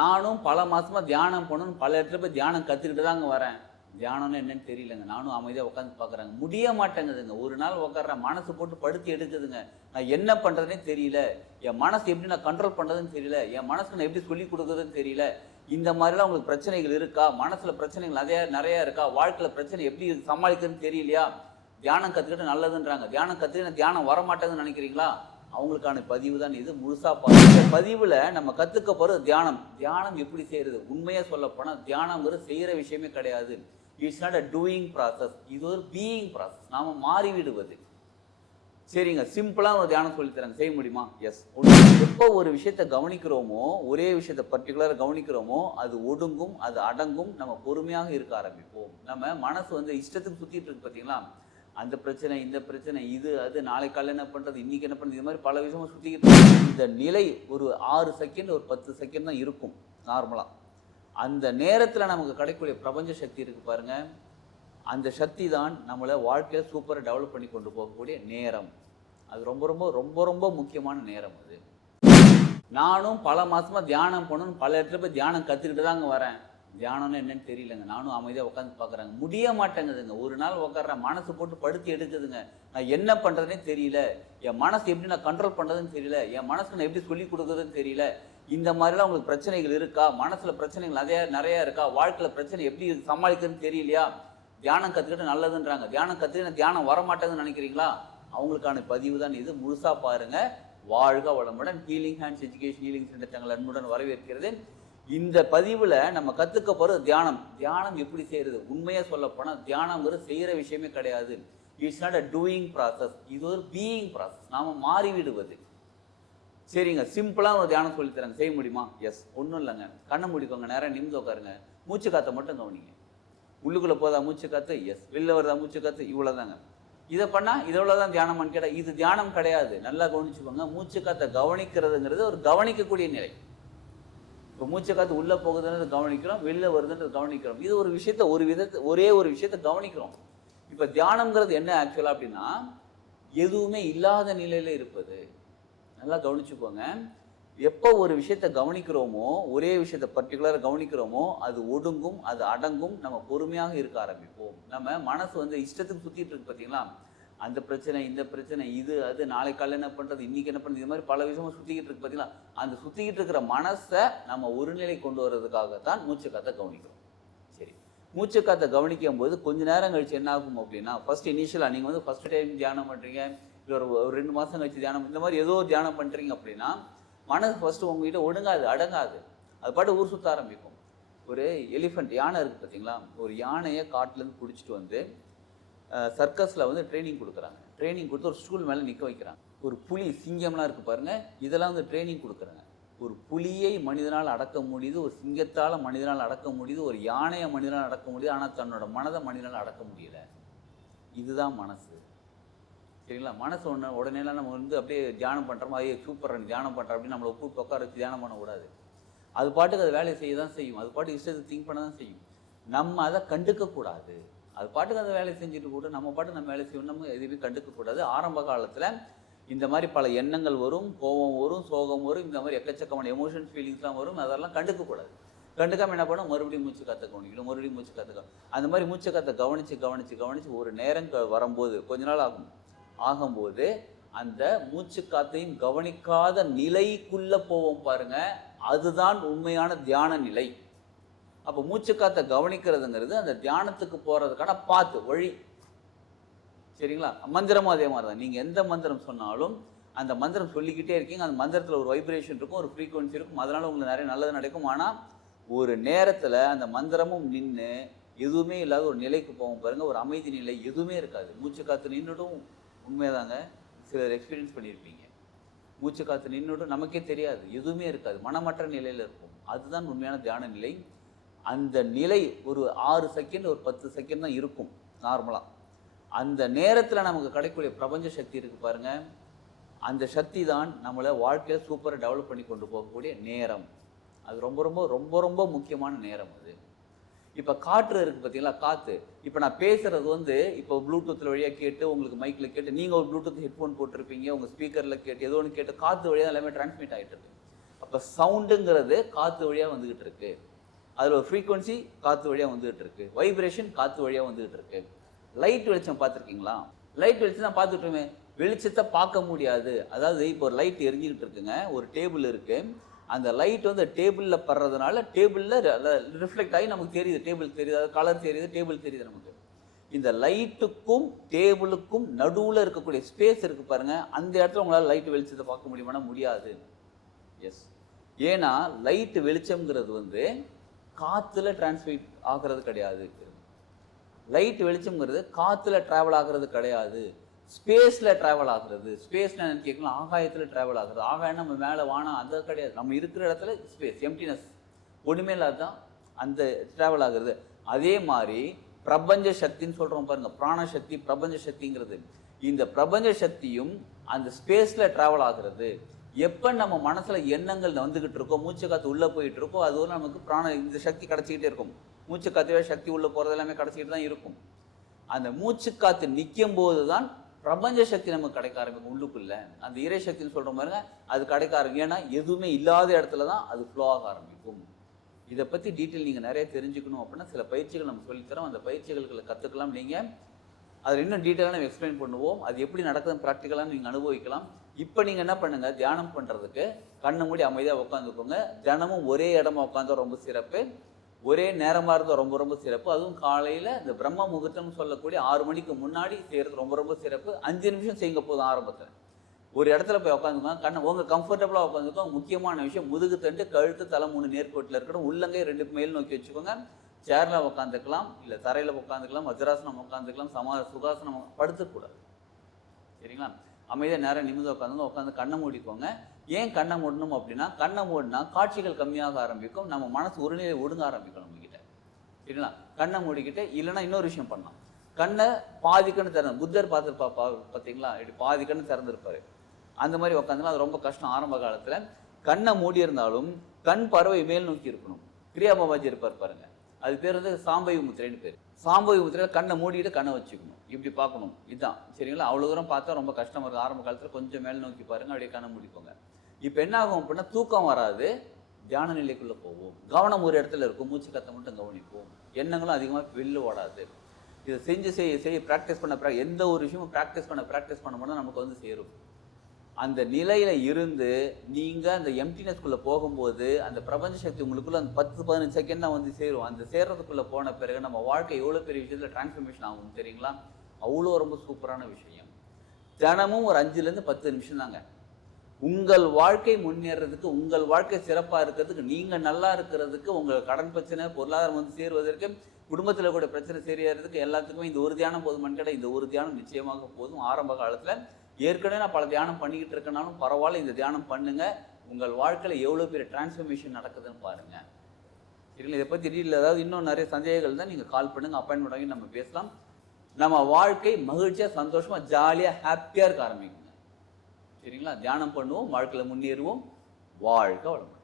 நானும் பல மாசமா தியானம் பண்ணணும், பல இடத்துல போய் தியானம் கற்றுக்கிட்டு தாங்க வரேன். தியானம்னு என்னன்னு தெரியலங்க. நானும் அமைதியாக உட்காந்து பார்க்குறாங்க, முடிய மாட்டேங்குதுங்க. ஒரு நாள் உட்கார்றேன், மனசு போட்டு படுத்து எடுக்குதுங்க. நான் என்ன பண்ணுறதுனே தெரியல, என் மனசு எப்படி நான் கண்ட்ரோல் பண்ணுறதுன்னு தெரியல, என் மனசுக்கு நான் எப்படி சொல்லிக் கொடுக்குறதுன்னு தெரியல. இந்த மாதிரிலாம் உங்களுக்கு பிரச்சனைகள் இருக்கா? மனசில் பிரச்சனைகள் நிறையா இருக்கா? வாழ்க்கையில் பிரச்சனை எப்படி சமாளிக்கிறதுன்னு தெரியலையா? தியானம் கற்றுக்கிட்டு நல்லதுன்றாங்க. தியானம் கற்றுக்கிட்டு தியானம் வரமாட்டேங்குதுன்னு நினைக்கிறீங்களா? அவங்களுக்கான பதிவு தான் இது. முழுசா பாருங்க. இந்த பதிவில் நம்ம கற்றுக்க போகிறது தியானம். தியானம் எப்படி செய்கிறது? உண்மையாக சொல்ல போனால் தியானங்கிறது செய்கிற விஷயமே கிடையாது. It's not a doing process, இது ஒரு பீயிங் ப்ராசஸ். நாம் மாறிவிடுவது. சரிங்க, சிம்பிளாக ஒரு தியானம் சொல்லித்தராங்க, செய்ய முடியுமா? எஸ். எப்போ ஒரு விஷயத்தை கவனிக்கிறோமோ, ஒரே விஷயத்தை பர்டிகுலராக கவனிக்கிறோமோ, அது ஒடுங்கும், அது அடங்கும், நம்ம பொறுமையாக இருக்க ஆரம்பிப்போம். நம்ம மனசு இஷ்டத்துக்கு சுற்றிட்டு இருக்கு பார்த்தீங்களா? அந்த பிரச்சனை, இந்த பிரச்சனை, இது அது, நாளைக்கு காலையில் என்ன பண்ணுறது, இன்றைக்கி என்ன பண்ணுறது, இது மாதிரி பல விஷயமும் சுற்றிக்கிட்டு இந்த நிலை ஒரு 6 செகண்ட் ஒரு 10 செகண்ட் தான் இருக்கும் நார்மலாக. அந்த நேரத்தில் நமக்கு கிடைக்கக்கூடிய பிரபஞ்ச சக்தி இருக்குது பாருங்கள், அந்த சக்தி தான் நம்மளை வாழ்க்கையில் சூப்பராக டெவலப் பண்ணி கொண்டு போகக்கூடிய நேரம். அது ரொம்ப ரொம்ப ரொம்ப ரொம்ப முக்கியமான நேரம் அது. நானும் பல மாதமாக தியானம் பண்ணணும், பல இடத்துல போய் தியானம் கற்றுக்கிட்டு தாங்க வரேன். தியானம்னு என்னன்னு தெரியலங்க. நானும் அமைதியாக உட்காந்து பார்க்குறாங்க, முடிய மாட்டேங்குதுங்க. ஒரு நாள் உட்கார்றேன், மனசு போட்டு படுத்து எடுக்குதுங்க. நான் என்ன பண்ணுறதுனே தெரியல, என் மனசு எப்படி நான் கண்ட்ரோல் பண்ணுறதுன்னு தெரியல, என் மனசுக்கு நான் எப்படி சொல்லிக் கொடுக்குறதுன்னு தெரியல. இந்த மாதிரிலாம் உங்களுக்கு பிரச்சனைகள் இருக்கா? மனசில் பிரச்சனைகள் நிறையா இருக்கா? வாழ்க்கையில் பிரச்சனை எப்படி சமாளிக்கிறதுன்னு தெரியலையா? தியானம் கற்றுக்கிட்டு நல்லதுன்றாங்க. தியானம் கற்றுக்கிட்டு தியானம் வரமாட்டேங்குதுன்னு நினைக்கிறீங்களா? அவங்களுக்கான பதிவு தான் இது. முழுசாக பாருங்கள். வாழ்க வளமுடன். Healing hands education healing centre தங்கள் அன்புடன் வரவேற்கிறது. இந்த பதிவில் நம்ம கற்றுக்க போகிறது தியானம். தியானம் எப்படி செய்கிறது? உண்மையாக சொல்ல போனால் தியானங்கிறது செய்கிற விஷயமே கிடையாது. It's not a doing process, இது ஒரு பீயிங் ப்ராசஸ். நாம் மாறிவிடுவது. சரிங்க, சிம்பிளாக ஒரு தியானம் சொல்லித்தராங்க, செய்ய முடியுமா? எஸ். ஒன்றும் இல்லைங்க. கண்ணை மூடிக்கோங்க, நேரம் நிமிந்து உட்காருங்க. மூச்சு காற்றை மட்டும் கவனிங்க. உள்ளுக்குள்ளே போதா மூச்சு காற்று? எஸ். வெளில வருதா மூச்சு காற்று? இவ்வளோதாங்க. இதை பண்ணால் இதோட தான் தியானம் கேட்டால் இது தியானம் கிடையாது. நல்லா கவனிச்சுக்கோங்க. மூச்சு காற்றை கவனிக்கிறதுங்கிறது ஒரு கவனிக்கக்கூடிய நிலை. இப்போ மூச்சு காற்று உள்ளே போகுதுன்றது கவனிக்கிறோம், வெளில வருதுன்றது கவனிக்கிறோம். இது ஒரு விஷயத்தை ஒரே ஒரு விஷயத்தை கவனிக்கிறோம். இப்போ தியானம்ங்கிறது என்ன ஆக்சுவலாக அப்படின்னா, எதுவுமே இல்லாத நிலையில் இருப்பது. நல்லா கவனிச்சுக்கோங்க. எப்போ ஒரு விஷயத்தை கவனிக்கிறோமோ, ஒரே விஷயத்தை பர்டிகுலராக கவனிக்கிறோமோ, அது ஒடுங்கும், அது அடங்கும், நம்ம பொறுமையாக இருக்க ஆரம்பிப்போம். நம்ம மனசு இஷ்டத்துக்கு சுற்றிட்டு இருக்கு பார்த்தீங்களா? அந்த பிரச்சனை, இந்த பிரச்சனை, இது அது, நாளைக்கு காலையில் என்ன பண்ணுறது, இன்றைக்கி என்ன பண்ணுறது, இது மாதிரி பல விஷயமும் சுற்றிக்கிட்டு இருக்கு பார்த்தீங்களா? அந்த சுற்றிக்கிட்டு இருக்கிற மனசை நம்ம ஒரு நிலை கொண்டு வர்றதுக்காகத்தான் மூச்சு காற்றை கவனிக்கிறோம். சரி, மூச்சு காற்றை கவனிக்கும் போது கொஞ்ச நேரம் கழிச்சு என்ன ஆகும் அப்படின்னா, ஃபர்ஸ்ட் இனிஷியலாக நீங்கள் ஃபர்ஸ்ட் டைம் தியானம் பண்ணுறீங்க, இல்லை ஒரு 2 மாதம் கழிச்சு தியானம், இந்த மாதிரி ஏதோ தியானம் பண்ணுறீங்க அப்படின்னா, மனசு ஃபஸ்ட்டு உங்ககிட்ட ஒடுங்காது, அடங்காது. அது பாட்டு ஊர் சுற்ற ஆரம்பிக்கும். ஒரு எலிஃபண்ட், யானை இருக்குது பார்த்தீங்களா? ஒரு யானையை காட்டிலேருந்து பிடிச்சிட்டு வந்து சர்க்கஸில் ட்ரைனிங் கொடுக்குறாங்க. ட்ரைனிங் கொடுத்து ஒரு ஸ்டூல் மேலே நிற்க வைக்கிறாங்க. ஒரு புலி, சிங்கம்லாம் இருக்குது பாருங்கள், இதெல்லாம் ட்ரைனிங் கொடுக்குறாங்க. ஒரு புலியை மனிதனால் அடக்க முடியுது, ஒரு சிங்கத்தால் மனிதனால் அடக்க முடியுது, ஒரு யானையை மனிதனால் அடக்க முடியுது. ஆனால் தன்னோட மனதை மனிதனால் அடக்க முடியல. இதுதான் மனசு. சரிங்களா? மனசு உடனேலாம் நம்ம அப்படியே தியானம் பண்ணுறோமோ, ஐயோ சூப்பர் தியானம் பண்ணுறோம் அப்படின்னு நம்மளை கூப்பிட்டு உட்கார வச்சு தியானம் பண்ணக்கூடாது. அது பாட்டுக்கு அது வேலையை செய்ய தான் செய்யும். அது பாட்டுக்கு இஷ்டத்துக்கு திங்க் பண்ண தான் செய்யும். நம்ம அதை கண்டுக்கக்கூடாது. அது பாட்டுக்கு அதை வேலை செஞ்சுட்டு கூட நம்ம பாட்டு நம்ம வேலை செய்யணும். நம்ம எதுவுமே கண்டுக்கக்கூடாது. ஆரம்ப காலத்தில் இந்த மாதிரி பல எண்ணங்கள் வரும், கோபம் வரும், சோகம் வரும், இந்த மாதிரி எக்கச்சக்கமான எமோஷன்ஸ் ஃபீலிங்ஸ்லாம் வரும். அதெல்லாம் கண்டுக்கக்கூடாது. கண்டுக்காமல் என்ன பண்ணோம், மறுபடியும் மூச்சு காற்றை கவனிக்கணும், மறுபடியும் மூச்சு காற்று. அந்த மாதிரி மூச்சு காற்றை கவனித்து ஒரு நேரம் வரும்போது கொஞ்ச நாள் ஆகும்போது அந்த மூச்சு காற்றையும் கவனிக்காத நிலைக்குள்ளே போவோம் பாருங்க, அதுதான் உண்மையான தியான நிலை. அப்போ மூச்சு காற்றை கவனிக்கிறதுங்கிறது அந்த தியானத்துக்கு போகிறதுக்கான வழி. சரிங்களா? மந்திரமும் அதே மாதிரி தான். நீங்கள் எந்த மந்திரம் சொன்னாலும் அந்த மந்திரம் சொல்லிக்கிட்டே இருக்கீங்க. அந்த மந்திரத்தில் ஒரு வைப்ரேஷன் இருக்கும், ஒரு ஃப்ரீக்குவன்சி இருக்கும். அதனால் உங்களுக்கு நிறைய நல்லது நடக்கும். ஆனால் ஒரு நேரத்தில் அந்த மந்திரமும் நின்று எதுவுமே இல்லாத ஒரு நிலைக்கு போவோம் பாருங்கள், ஒரு அமைதி நிலை எதுவுமே இருக்காது. மூச்சு காற்று நின்றுடும். உண்மைதாங்க, சிலர் எக்ஸ்பீரியன்ஸ் பண்ணியிருப்பீங்க. மூச்சு காற்று நின்றுடும், நமக்கே தெரியாது, எதுவுமே இருக்காது, மனமற்ற நிலையில் இருக்கும். அதுதான் உண்மையான தியான நிலை. அந்த நிலை ஒரு 6 செகண்ட் ஒரு 10 செகண்ட் தான் இருக்கும் நார்மலாக. அந்த நேரத்தில் நமக்கு கிடைக்கக்கூடிய பிரபஞ்ச சக்தி இருக்குது பாருங்கள், அந்த சக்தி தான் நம்மளை வாழ்க்கையில் சூப்பராக டெவலப் பண்ணி கொண்டு போகக்கூடிய நேரம். அது ரொம்ப ரொம்ப ரொம்ப ரொம்ப முக்கியமான நேரம் அது. இப்போ காற்று இருக்குது பார்த்தீங்களா? காற்று இப்போ நான் பேசுகிறது இப்போ ப்ளூடூத்தில் வழியாக கேட்டு உங்களுக்கு மைக்கில் கேட்டு, நீங்கள் ஒரு ப்ளூடூத் ஹெட்ஃபோன் போட்டிருப்பீங்க, உங்கள் ஸ்பீக்கரில் கேட்டு ஏதோ ஒன்று கேட்டு காற்று வழியாக எல்லாமே டிரான்ஸ்மிட் ஆகிட்டு இருக்கு. அப்போ அப்போ சவுண்டுங்கிறது காற்று வழியாக வந்துகிட்டு இருக்கு. அதில் ஒரு ஃப்ரீக்வன்சி காற்று வழியாக வந்துகிட்டு இருக்கு, வைப்ரேஷன் காற்று வழியாக வந்துகிட்டு இருக்கு. லைட் வெளிச்சம் பார்த்துருக்கீங்களா? லைட் வெளிச்சம் தான் பார்த்துட்டுமே, வெளிச்சத்தை பார்க்க முடியாது. அதாவது இப்போ ஒரு லைட் எரிஞ்சிக்கிட்டு இருக்குங்க, ஒரு டேபிள் இருக்கு, அந்த லைட் வந்து டேபிளில் படுறதுனால டேபிளில் ரிஃப்ளெக்ட் ஆகி நமக்கு தெரியுது, டேபிள் தெரியுது, அது கலர் தெரியுது, டேபிள் தெரியுது நமக்கு. இந்த லைட்டுக்கும் டேபிளுக்கும் நடுவில் இருக்கக்கூடிய ஸ்பேஸ் இருக்கு பாருங்க, அந்த இடத்துல உங்களால் லைட் வெளிச்சத்தை பார்க்க முடியுமானா முடியாது. எஸ், ஏன்னா லைட் வெளிச்சம்ங்கிறது வந்து காற்றுல டிரான்ஸ்மிட் ஆகிறது கிடையாது. லைட் வெளிச்சம்ங்கிறது காற்றுல ட்ராவல் ஆகிறது கிடையாது, ஸ்பேஸில் ட்ராவல் ஆகுறது. ஸ்பேஸ்னா என்னன்னு கேட்கலாம், ஆகாயத்தில் ட்ராவல் ஆகுறது. ஆகாயம் நம்ம மேலே வானம் அது கிடையாது, நம்ம இருக்கிற இடத்துல ஸ்பேஸ் எம்டினஸ் ஒன்றுமே இல்லாதான் அந்த ட்ராவல் ஆகுறது. அதே மாதிரி பிரபஞ்ச சக்தின்னு சொல்கிறோம் பாருங்க, பிராணசக்தி பிரபஞ்ச சக்திங்கிறது. இந்த பிரபஞ்ச சக்தியும் அந்த ஸ்பேஸில் ட்ராவல் ஆகுறது. எப்போ நம்ம மனசில் எண்ணங்கள் வந்துக்கிட்டு இருக்கோம், மூச்சு காற்று உள்ளே போயிட்டு இருக்கோம், அது ஒரு நமக்கு இந்த சக்தி கிடச்சிக்கிட்டே இருக்கும். மூச்சு காற்றுவே சக்தி உள்ளே போகிறது எல்லாமே கிடச்சிக்கிட்டு தான் இருக்கும். அந்த மூச்சு காற்று நிற்கும் போது தான் பிரபஞ்ச சக்தி நமக்கு கிடைக்க ஆரம்பிக்கும் உள்ளுக்குள்ள. அந்த இறை சக்தின்னு சொல்கிற பாருங்க, அது கிடைக்க ஆரம்பிக்கும். ஏன்னா எதுவுமே இல்லாத இடத்துல தான் அது ஃப்ளோ ஆக ஆரம்பிக்கும். இதை பற்றி டீட்டெயில் நீங்கள் நிறைய தெரிஞ்சுக்கணும் அப்படின்னா சில பயிற்சிகள் நம்ம சொல்லித்தரோம், அந்த பயிற்சிகளை கற்றுக்கலாம். நீங்கள் அதில் இன்னும் டீட்டெயிலாக நம்ம எக்ஸ்பிளைன் பண்ணுவோம், அது எப்படி நடக்குதுன்னு ப்ராக்டிக்கலாக நீங்கள் அனுபவிக்கலாம். இப்போ நீங்கள் என்ன பண்ணுங்கள், தியானம் பண்ணுறதுக்கு கண்ணை மூடி அமைதியாக உட்காந்துக்கோங்க. தினமும் ஒரே இடமா உட்காந்தா ரொம்ப சிறப்பு, ஒரே நேரமாக இருந்தால் ரொம்ப ரொம்ப சிறப்பு. அதுவும் காலையில் இந்த பிரம்ம முகூர்த்தம்னு சொல்லக்கூடிய 6 மணிக்கு முன்னாடி செய்கிறது ரொம்ப ரொம்ப சிறப்பு. 5 நிமிஷம் செய்யுங்க போதும். ஆரம்பத்தில் ஒரு இடத்துல போய் உட்காந்துக்கோங்க, கண்ணை உங்கள் கம்ஃபர்டபுளாக உட்காந்துக்கோங்க. முக்கியமான விஷயம், முதுகு தண்டு கழுத்து தலை 3 நேர்கோட்டில் இருக்கணும், உள்ளங்கை 2 மேல் நோக்கி வச்சுக்கோங்க. சேரில் உட்காந்துக்கலாம், இல்லை தரையில் உட்காந்துக்கலாம், வஜ்ராசனம் உட்காந்துக்கலாம், சுகாசனம் படுத்துக்கூடாது. சரிங்களா? அமைதியாக நேரம் நிமிந்து உட்காந்து கண்ணை மூடிக்கோங்க. ஏன் கண்ணை மூடணும் அப்படின்னா, கண்ணை மூடினா காட்சிகள் கம்மியாக ஆரம்பிக்கும், நம்ம மனசு ஒரு நிலை ஒடுங்க ஆரம்பிக்கும் நம்மகிட்ட. சரிங்களா? கண்ணை மூடிக்கிட்டு, இல்லைன்னா இன்னொரு விஷயம் பண்ணலாம், கண்ணை பாதி கண்ணு திறந்து, புத்தர் பார்த்தீங்களா, இப்படி பாதி கண்ணு திறந்துருப்பாரு, அந்த மாதிரி உட்காந்துலாம். அது ரொம்ப கஷ்டம் ஆரம்ப காலத்தில். கண்ணை மூடி இருந்தாலும் கண் பறவை மேல் நோக்கி இருக்கணும். கிரியா பாபாஜி இருப்பார் பாருங்க, அது பேர் வந்து சாம்பவி முத்திரைன்னு பேர். சாம்பவி முத்திரையில் கண்ணை மூடிட்டு கண்ணை வச்சுக்கணும், இப்படி பார்க்கணும். இதுதான் சரிங்களா? அவ்வளோ தூரம் பார்த்தா ரொம்ப கஷ்டமாக இருக்கும் ஆரம்ப காலத்தில். கொஞ்சம் மேல் நோக்கி பாருங்க, அப்படியே கண்ணை மூடிக்கோங்க. இப்போ என்ன ஆகும் அப்படின்னா, தூக்கம் வராது, தியான நிலைக்குள்ளே போவோம். கவனம் ஒரு இடத்துல இருக்கும், மூச்சு கத்தை மட்டும் கவனிப்போம், எண்ணங்களும் அதிகமாக வெளில ஓடாது. இதை செஞ்சு செய்ய ப்ராக்டிஸ் பண்ண எந்த ஒரு விஷயமும் ப்ராக்டிஸ் பண்ண நமக்கு வந்து சேரும். அந்த நிலையில் இருந்து நீங்கள் அந்த எம்டினஸ்குள்ளே போகும்போது அந்த பிரபஞ்ச சக்தி உங்களுக்குள்ள அந்த 10-15 செகண்ட் தான் வந்து சேரும். அந்த சேர்றதுக்குள்ளே போன பிறகு நம்ம வாழ்க்கை எவ்வளோ பெரிய விஷயத்தில் டிரான்ஸ்ஃபர்மேஷன் ஆகும் தெரியுங்களா? அவ்வளோ ரொம்ப சூப்பரான விஷயம். தினமும் ஒரு 5லேருந்து 10 நிமிஷம் தாங்க. உங்கள் வாழ்க்கை முன்னேறதுக்கு, உங்கள் வாழ்க்கை சிறப்பாக இருக்கிறதுக்கு, நீங்கள் நல்லா இருக்கிறதுக்கு, உங்கள் கடன் பிரச்சனை பொருளாதாரம் வந்து சேருவதற்கு, குடும்பத்தில் கூட பிரச்சனை சரியாகிறதுக்கு எல்லாத்துக்குமே இந்த ஒரு தியானம் போதும். இந்த ஒரு தியானம் நிச்சயமாக போதும். ஆரம்ப காலத்தில் ஏற்கனவே நான் பல தியானம் பண்ணிக்கிட்டு இருக்கனாலும் பரவாயில்ல, இந்த தியானம் பண்ணுங்க. உங்கள் வாழ்க்கையில் எவ்வளோ பெரிய டிரான்ஸ்ஃபர்மேஷன் நடக்குதுன்னு பாருங்க. சரிங்களா? இதை பற்றி டீட்டெயில் ஏதாவது இன்னும் நிறைய சந்தேகங்கள் தான் நீங்கள் கால் பண்ணுங்க, அப்பாயின்மெண்ட் வாங்கி நம்ம பேசலாம். நம்ம வாழ்க்கை மகிழ்ச்சியாக சந்தோஷமாக ஜாலியாக ஹாப்பியாக இருக்க ஆரம்பிக்குங்க. சரிங்களா? தியானம் பண்ணுவோம், வாழ்க்கையில் முன்னேறுவோம். வாழ்க வளமுடன்.